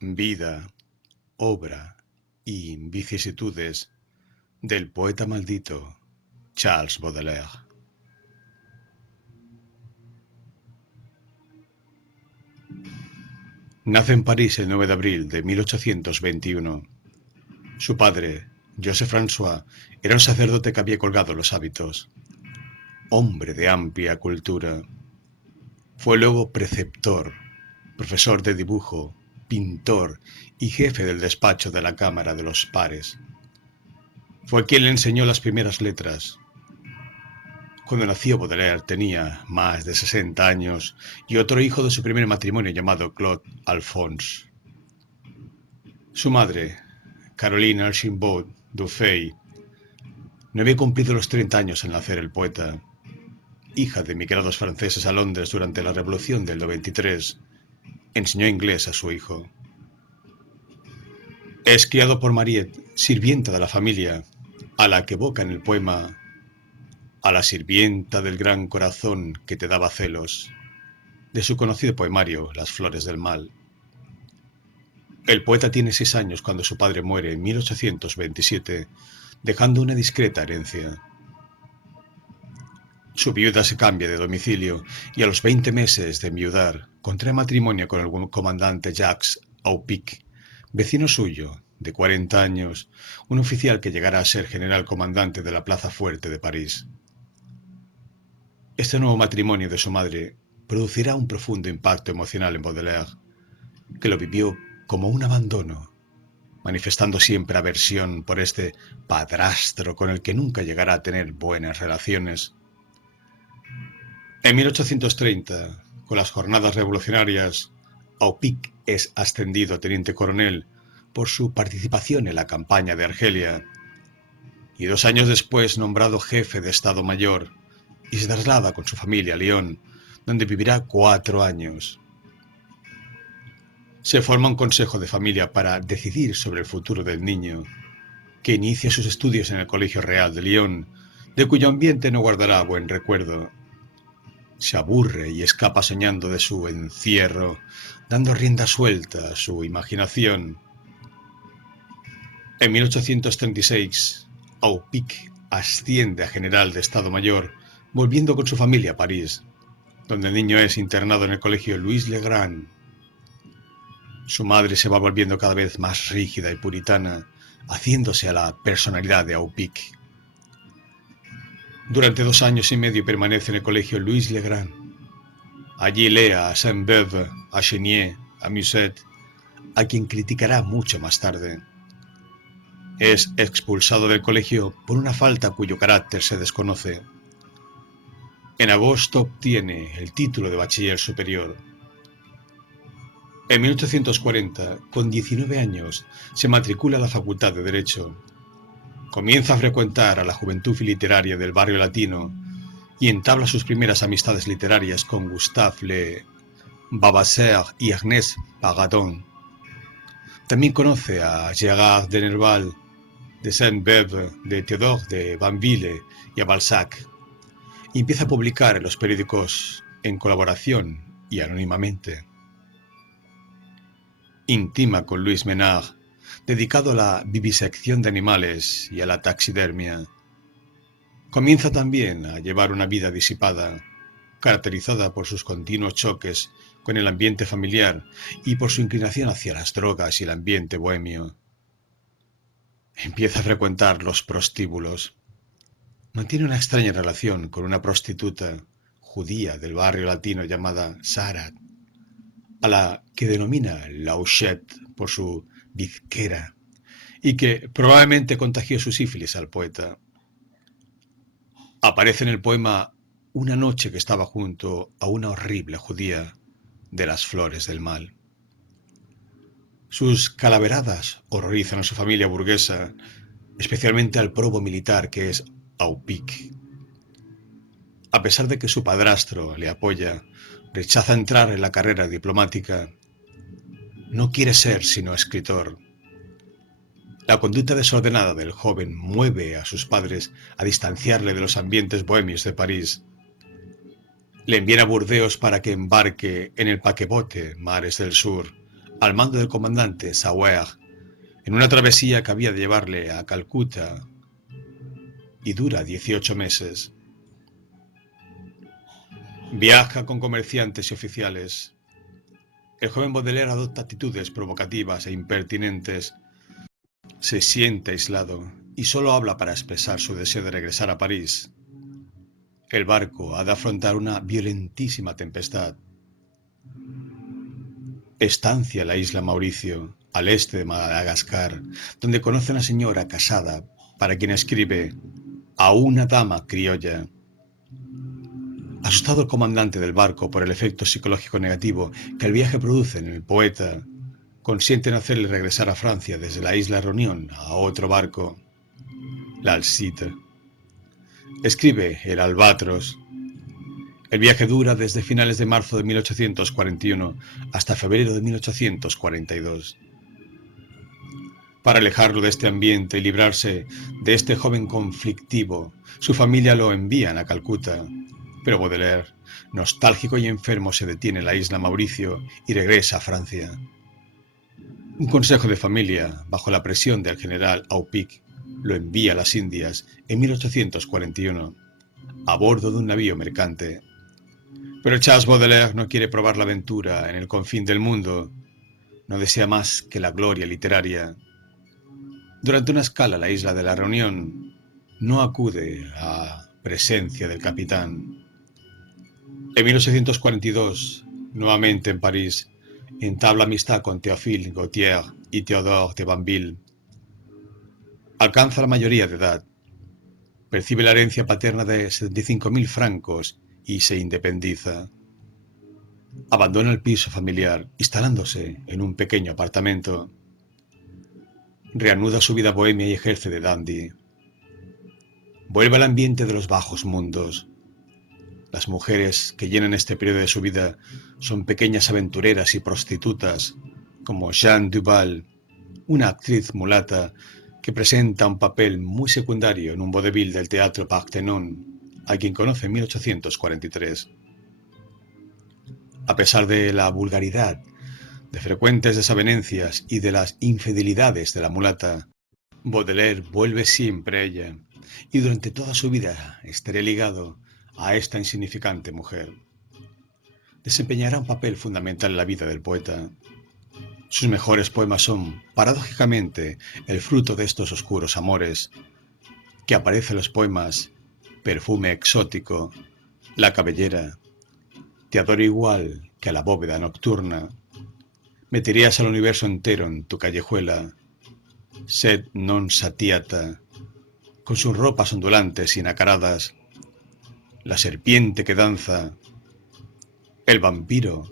Vida, obra y vicisitudes del poeta maldito Charles Baudelaire. Nace en París el 9 de abril de 1821. Su padre, Joseph François, era un sacerdote que había colgado los hábitos. Hombre de amplia cultura. Fue luego preceptor, profesor de dibujo, pintor y jefe del despacho de la Cámara de los Pares. Fue quien le enseñó las primeras letras. Cuando nació Baudelaire tenía más de 60 años y otro hijo de su primer matrimonio llamado Claude Alphonse. Su madre, Caroline Archambault Dufay, no había cumplido los 30 años al nacer el poeta. Hija de emigrados franceses a Londres durante la Revolución del 93, enseñó inglés a su hijo. Es criado por Mariette, sirvienta de la familia, a la que evoca en el poema a la sirvienta del gran corazón que te daba celos, de su conocido poemario Las flores del mal. El poeta tiene 6 años cuando su padre muere en 1827, dejando una discreta herencia. Su viuda se cambia de domicilio y a los 20 meses de enviudar contrae matrimonio con el comandante Jacques Aupic, vecino suyo, de 40 años, un oficial que llegará a ser general comandante de la Plaza Fuerte de París. Este nuevo matrimonio de su madre producirá un profundo impacto emocional en Baudelaire, que lo vivió como un abandono, manifestando siempre aversión por este padrastro con el que nunca llegará a tener buenas relaciones. En 1830, con las jornadas revolucionarias, Aupic es ascendido a teniente coronel por su participación en la campaña de Argelia, y 2 años después nombrado jefe de Estado Mayor, y se traslada con su familia a Lyon, donde vivirá 4 años. Se forma un consejo de familia para decidir sobre el futuro del niño, que inicia sus estudios en el Colegio Real de Lyon, de cuyo ambiente no guardará buen recuerdo. Se aburre y escapa soñando de su encierro, dando rienda suelta a su imaginación. En 1836, Aupic asciende a general de Estado Mayor, volviendo con su familia a París, donde el niño es internado en el colegio Louis le Grand. Su madre se va volviendo cada vez más rígida y puritana, haciéndose a la personalidad de Aupic. Durante 2 años y medio permanece en el colegio Louis le Grand. Allí lee a Sainte-Beuve, a Chenier, a Musset, a quien criticará mucho más tarde. Es expulsado del colegio por una falta cuyo carácter se desconoce. En agosto obtiene el título de bachiller superior. En 1840, con 19 años, se matricula a la Facultad de Derecho. Comienza a frecuentar a la juventud literaria del barrio latino y entabla sus primeras amistades literarias con Gustave Le Vavasseur y Agnès Pagadon. También conoce a Gérard de Nerval, de Sainte-Beuve, de Théodore de Banville y a Balzac, y empieza a publicar en los periódicos en colaboración y anónimamente. Intima con Louis Menard, dedicado a la vivisección de animales y a la taxidermia. Comienza también a llevar una vida disipada, caracterizada por sus continuos choques con el ambiente familiar y por su inclinación hacia las drogas y el ambiente bohemio. Empieza a frecuentar los prostíbulos. Mantiene una extraña relación con una prostituta judía del barrio latino llamada Sarat, a la que denomina Lauchette por su bizquera, y que probablemente contagió su sífilis al poeta. Aparece en el poema Una noche que estaba junto a una horrible judía de las flores del mal. Sus calaveradas horrorizan a su familia burguesa, especialmente al probo militar que es Aupic. A pesar de que su padrastro le apoya, rechaza entrar en la carrera diplomática. No quiere ser sino escritor. La conducta desordenada del joven mueve a sus padres a distanciarle de los ambientes bohemios de París. Le envían a Burdeos para que embarque en el paquebote Mares del Sur, al mando del comandante Sauer, en una travesía que había de llevarle a Calcuta y dura 18 meses. Viaja con comerciantes y oficiales. El joven Baudelaire adopta actitudes provocativas e impertinentes. Se siente aislado y solo habla para expresar su deseo de regresar a París. El barco ha de afrontar una violentísima tempestad. Estancia en la isla Mauricio, al este de Madagascar, donde conoce a una señora casada, para quien escribe a una dama criolla. Asustado el comandante del barco por el efecto psicológico negativo que el viaje produce en el poeta, consiente en hacerle regresar a Francia desde la isla Reunión a otro barco, la Alcide. Escribe el Albatros. El viaje dura desde finales de marzo de 1841 hasta febrero de 1842. Para alejarlo de este ambiente y librarse de este joven conflictivo, su familia lo envían a Calcuta, pero Baudelaire, nostálgico y enfermo, se detiene en la isla Mauricio y regresa a Francia. Un consejo de familia, bajo la presión del general Aupic, lo envía a las Indias en 1841, a bordo de un navío mercante. Pero Charles Baudelaire no quiere probar la aventura en el confín del mundo, no desea más que la gloria literaria. Durante una escala a la isla de la Reunión, no acude a presencia del capitán. En 1842, nuevamente en París, entabla amistad con Théophile Gautier y Théodore de Banville. Alcanza la mayoría de edad, percibe la herencia paterna de 75.000 francos y se independiza. Abandona el piso familiar, instalándose en un pequeño apartamento. Reanuda su vida bohemia y ejerce de dandy. Vuelve al ambiente de los bajos mundos. Las mujeres que llenan este periodo de su vida son pequeñas aventureras y prostitutas, como Jeanne Duval, una actriz mulata que presenta un papel muy secundario en un vodevil del Teatro Parthenon, a quien conoce en 1843. A pesar de la vulgaridad, de frecuentes desavenencias y de las infidelidades de la mulata, Baudelaire vuelve siempre a ella, y durante toda su vida estará ligado a esta insignificante mujer. Desempeñará un papel fundamental en la vida del poeta. Sus mejores poemas son, paradójicamente, el fruto de estos oscuros amores, que aparecen en los poemas Perfume exótico, La cabellera, Te adoro igual que a la bóveda nocturna, Meterías al universo entero en tu callejuela, Sed non satiata, con sus ropas ondulantes y nacaradas, La serpiente que danza, El vampiro,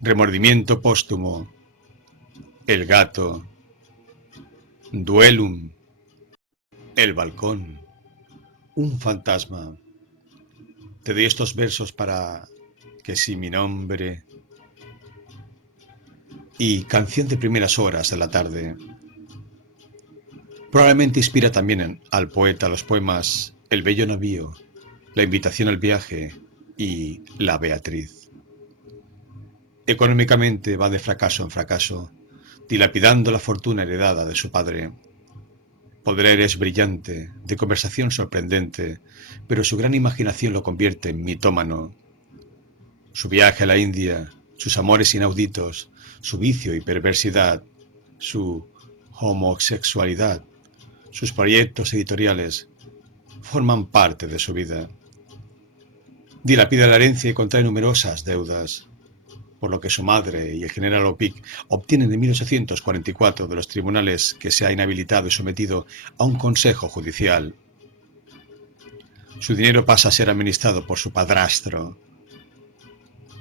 Remordimiento póstumo, El gato, Duelum, El balcón, Un fantasma. Te doy estos versos para que si mi nombre y Canción de primeras horas de la tarde. Probablemente inspira también al poeta los poemas El bello navío, La invitación al viaje y La Beatriz. Económicamente va de fracaso en fracaso, dilapidando la fortuna heredada de su padre. Baudelaire es brillante, de conversación sorprendente, pero su gran imaginación lo convierte en mitómano. Su viaje a la India, sus amores inauditos, su vicio y perversidad, su homosexualidad, sus proyectos editoriales, forman parte de su vida. Dilapida la herencia y contrae numerosas deudas, por lo que su madre y el general Aupic obtienen en 1844 de los tribunales que se ha inhabilitado y sometido a un consejo judicial. Su dinero pasa a ser administrado por su padrastro.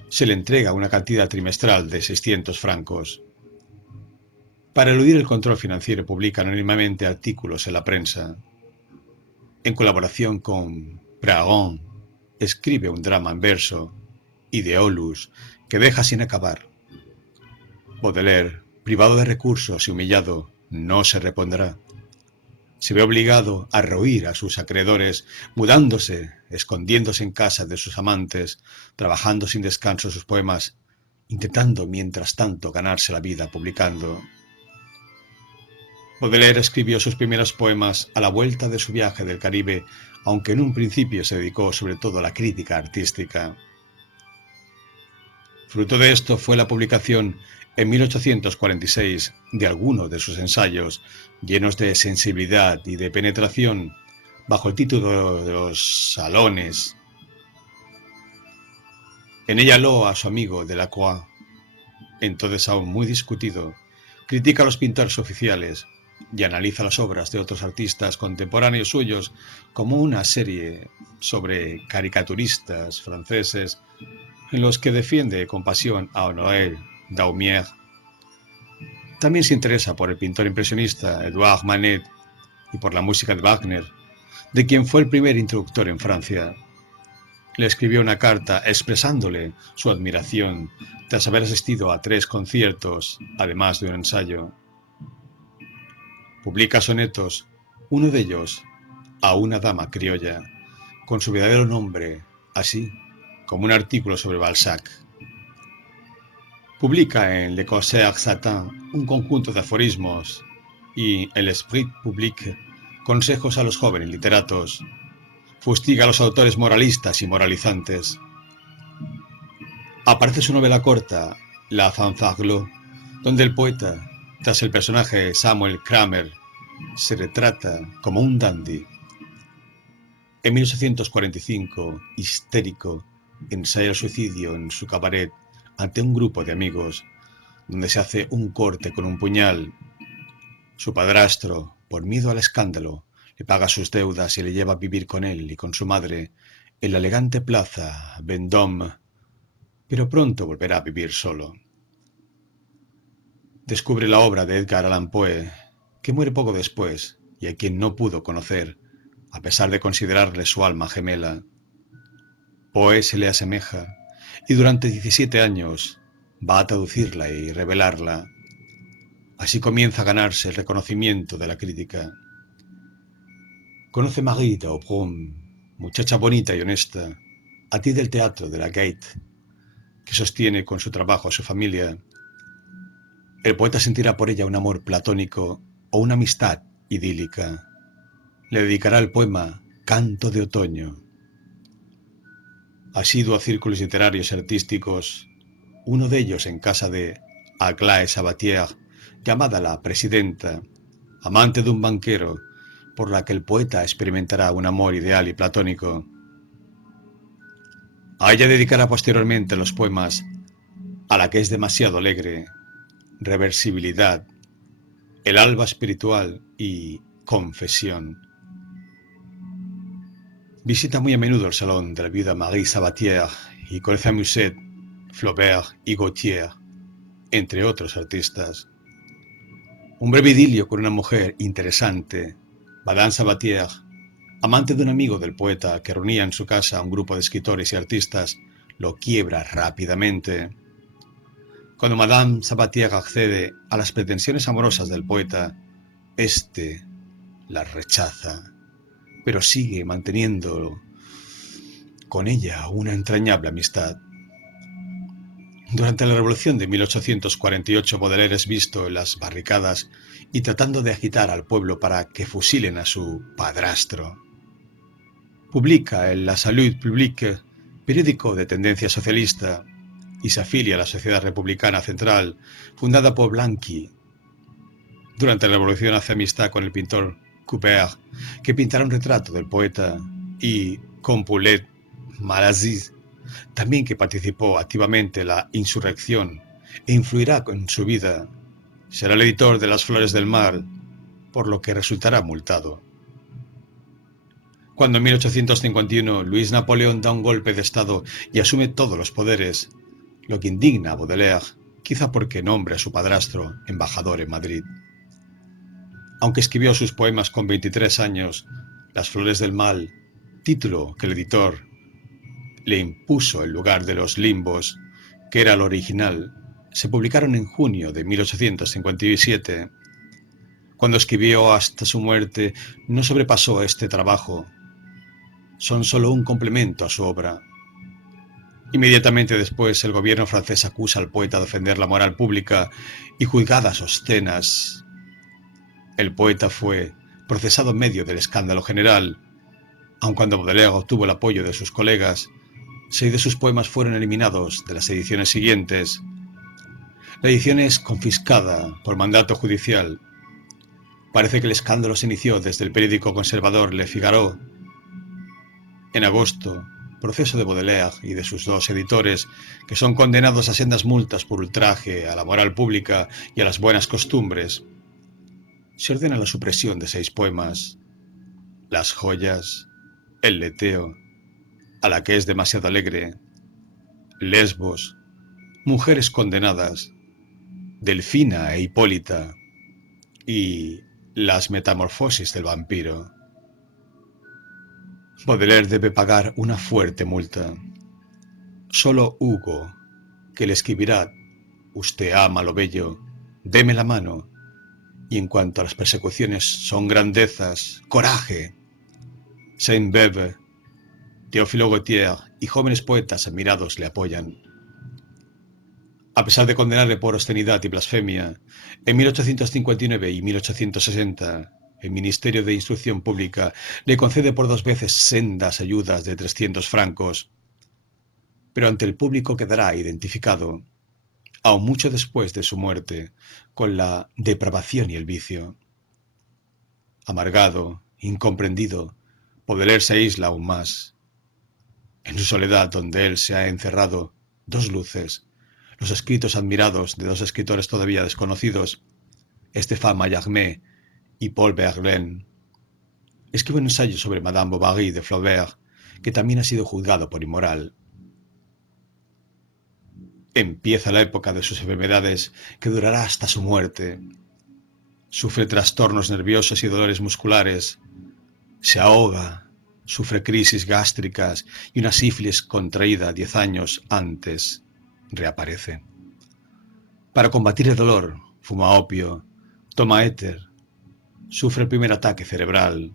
Se le entrega una cantidad trimestral de 600 francos. Para eludir el control financiero publica anónimamente artículos en la prensa. En colaboración con Pragon, escribe un drama en verso, Ideolus, que deja sin acabar. Baudelaire, privado de recursos y humillado, no se repondrá. Se ve obligado a rehuir a sus acreedores, mudándose, escondiéndose en casa de sus amantes, trabajando sin descanso sus poemas, intentando mientras tanto ganarse la vida publicando. Baudelaire escribió sus primeros poemas a la vuelta de su viaje del Caribe, aunque en un principio se dedicó sobre todo a la crítica artística. Fruto de esto fue la publicación en 1846 de algunos de sus ensayos, llenos de sensibilidad y de penetración, bajo el título de Los Salones. En ella loa a su amigo Delacroix, entonces aún muy discutido, critica a los pintores oficiales y analiza las obras de otros artistas contemporáneos suyos como una serie sobre caricaturistas franceses en los que defiende con pasión a Honoré Daumier. También se interesa por el pintor impresionista Edouard Manet y por la música de Wagner, de quien fue el primer introductor en Francia. Le escribió una carta expresándole su admiración tras haber asistido a 3 conciertos, además de un ensayo. Publica sonetos, uno de ellos a una dama criolla, con su verdadero nombre, así como un artículo sobre Balzac. Publica en Le Corsaire Satin un conjunto de aforismos y El Esprit Public, consejos a los jóvenes literatos. Fustiga a los autores moralistas y moralizantes. Aparece su novela corta, La Fanfarglot, donde el poeta, tras el personaje Samuel Kramer, se retrata como un dandy. En 1845, histérico, ensaya el suicidio en su cabaret ante un grupo de amigos, donde se hace un corte con un puñal. Su padrastro, por miedo al escándalo, le paga sus deudas y le lleva a vivir con él y con su madre en la elegante plaza Vendôme, pero pronto volverá a vivir solo. Descubre la obra de Edgar Allan Poe, que muere poco después y a quien no pudo conocer, a pesar de considerarle su alma gemela. Poe se le asemeja y durante 17 años va a traducirla y revelarla. Así comienza a ganarse el reconocimiento de la crítica. Conoce Marie d'Aubrun, muchacha bonita y honesta, a ti del teatro de la Gaîté, que sostiene con su trabajo a su familia. El poeta sentirá por ella un amor platónico o una amistad idílica. Le dedicará el poema Canto de Otoño. Asiduo a círculos literarios y artísticos, uno de ellos en casa de Aglaé Sabatier, llamada la Presidenta, amante de un banquero, por la que el poeta experimentará un amor ideal y platónico. A ella dedicará posteriormente los poemas A la que es demasiado alegre, Reversibilidad, El alba espiritual y Confesión. Visita muy a menudo el salón de la viuda Marie Sabatier y conoce a Musset, Flaubert y Gautier, entre otros artistas. Un breve idilio con una mujer interesante, Madame Sabatier, amante de un amigo del poeta que reunía en su casa a un grupo de escritores y artistas, lo quiebra rápidamente. Cuando Madame Sabatier accede a las pretensiones amorosas del poeta, éste las rechaza, pero sigue manteniendo con ella una entrañable amistad. Durante la Revolución de 1848, Baudelaire es visto en las barricadas y tratando de agitar al pueblo para que fusilen a su padrastro. Publica en La Salute Publique, periódico de tendencia socialista, y se afilia a la Sociedad Republicana Central, fundada por Blanqui. Durante la Revolución hace amistad con el pintor Couper, que pintará un retrato del poeta, y con Poulet Malassis, también que participó activamente en la insurrección e influirá en su vida. Será el editor de Las Flores del Mar, por lo que resultará multado. Cuando en 1851 Luis Napoleón da un golpe de estado y asume todos los poderes, lo que indigna a Baudelaire, quizá porque nombra a su padrastro embajador en Madrid. Aunque escribió sus poemas con 23 años, Las Flores del Mal, título que el editor le impuso en lugar de Los Limbos, que era el original, se publicaron en junio de 1857. Cuando escribió hasta su muerte, no sobrepasó este trabajo. Son solo un complemento a su obra. Inmediatamente después, el gobierno francés acusa al poeta de ofender la moral pública y juzgadas obscenas. El poeta fue procesado en medio del escándalo general, aun cuando Baudelaire obtuvo el apoyo de sus colegas. 6 de sus poemas fueron eliminados de las ediciones siguientes. La edición es confiscada por mandato judicial. Parece que el escándalo se inició desde el periódico conservador Le Figaro. En agosto, proceso de Baudelaire y de sus 2 editores, que son condenados a sendas multas por ultraje a la moral pública y a las buenas costumbres. Se ordena la supresión de 6 poemas: Las joyas, El leteo, A la que es demasiado alegre, Lesbos, Mujeres condenadas, Delfina e Hipólita y Las metamorfosis del vampiro. Baudelaire debe pagar una fuerte multa. Solo Hugo, que le escribirá: «Usted ama lo bello, deme la mano», y en cuanto a las persecuciones son grandezas, coraje. Sainte-Beuve, Théophile Gautier y jóvenes poetas admirados le apoyan. A pesar de condenarle por obscenidad y blasfemia, en 1859 y 1860, el Ministerio de Instrucción Pública le concede por 2 veces sendas ayudas de 300 francos, pero ante el público quedará identificado, aún mucho después de su muerte, con la depravación y el vicio. Amargado, incomprendido, Baudelaire se aísla aún más. En su soledad, donde él se ha encerrado, 2 luces, los escritos admirados de 2 escritores todavía desconocidos, Stéphane Mallarmé y Paul Verlaine. Escribe un ensayo sobre Madame Bovary de Flaubert, que también ha sido juzgado por inmoral. Empieza la época de sus enfermedades, que durará hasta su muerte. Sufre trastornos nerviosos y dolores musculares. Se ahoga, sufre crisis gástricas y una sífilis contraída 10 años antes reaparece. Para combatir el dolor, fuma opio, toma éter, sufre el primer ataque cerebral.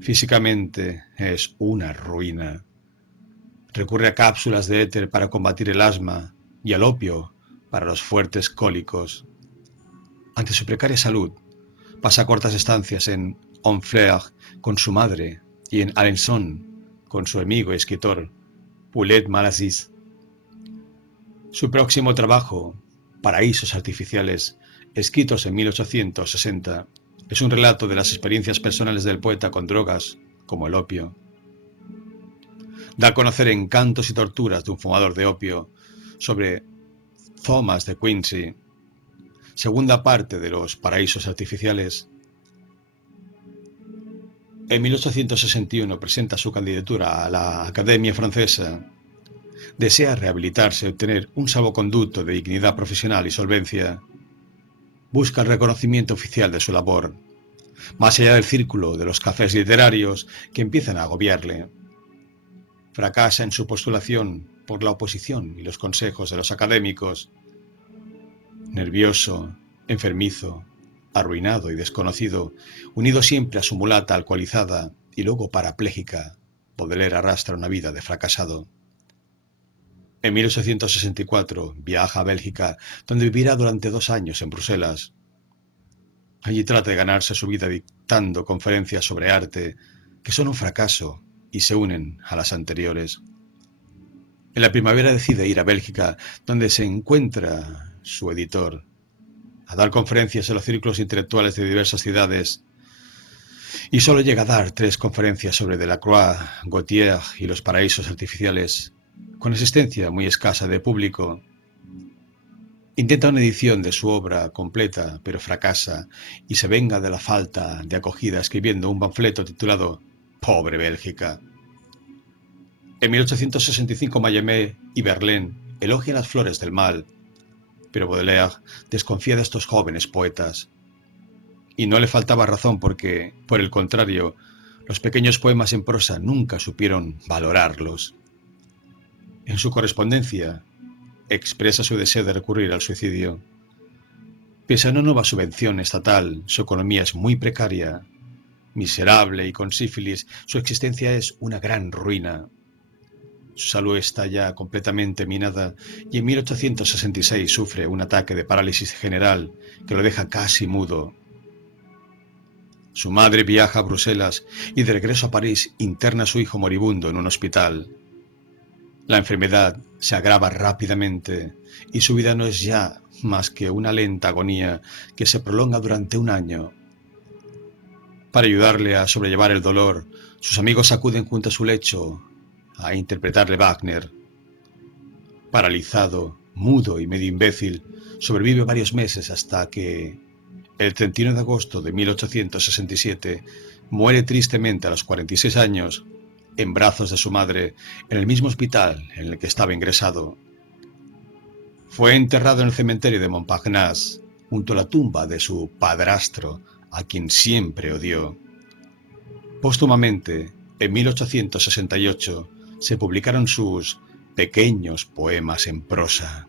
Físicamente es una ruina. Recurre a cápsulas de éter para combatir el asma y al opio para los fuertes cólicos. Ante su precaria salud, pasa cortas estancias en Honfleur con su madre y en Alençon con su amigo y escritor Poulet Malassis. Su próximo trabajo, Paraísos artificiales, escritos en 1860, es un relato de las experiencias personales del poeta con drogas como el opio. Da a conocer encantos y torturas de un fumador de opio sobre Thomas de Quincy. Segunda parte de los Paraísos artificiales. En 1861 presenta su candidatura a la Academia Francesa. Desea rehabilitarse y obtener un salvoconducto de dignidad profesional y solvencia. Busca el reconocimiento oficial de su labor, más allá del círculo de los cafés literarios que empiezan a agobiarle. Fracasa en su postulación por la oposición y los consejos de los académicos. Nervioso, enfermizo, arruinado y desconocido, unido siempre a su mulata alcoholizada y luego parapléjica, Baudelaire arrastra una vida de fracasado. En 1864 viaja a Bélgica, donde vivirá durante 2 años en Bruselas. Allí trata de ganarse su vida dictando conferencias sobre arte, que son un fracaso y se unen a las anteriores. En la primavera decide ir a Bélgica, donde se encuentra su editor, a dar conferencias en los círculos intelectuales de diversas ciudades, y solo llega a dar 3 conferencias sobre Delacroix, Gautier y los paraísos artificiales, con asistencia muy escasa de público. Intenta una edición de su obra completa, pero fracasa y se venga de la falta de acogida escribiendo un panfleto titulado «Pobre Bélgica». En 1865 Mallarmé y Verlaine elogian las flores del mal, pero Baudelaire desconfía de estos jóvenes poetas. Y no le faltaba razón porque, por el contrario, los pequeños poemas en prosa nunca supieron valorarlos. En su correspondencia, expresa su deseo de recurrir al suicidio. Pese a una nueva subvención estatal, su economía es muy precaria. Miserable y con sífilis, su existencia es una gran ruina. Su salud está ya completamente minada y en 1866 sufre un ataque de parálisis general que lo deja casi mudo. Su madre viaja a Bruselas y de regreso a París interna a su hijo moribundo en un hospital. La enfermedad se agrava rápidamente y su vida no es ya más que una lenta agonía que se prolonga durante un año. Para ayudarle a sobrellevar el dolor, sus amigos acuden junto a su lecho a interpretarle Wagner. Paralizado, mudo y medio imbécil, sobrevive varios meses hasta que, el 31 de agosto de 1867, muere tristemente a los 46 años, en brazos de su madre, en el mismo hospital en el que estaba ingresado. Fue enterrado en el cementerio de Montparnasse, junto a la tumba de su padrastro, a quien siempre odió. Póstumamente, en 1868, se publicaron sus pequeños poemas en prosa.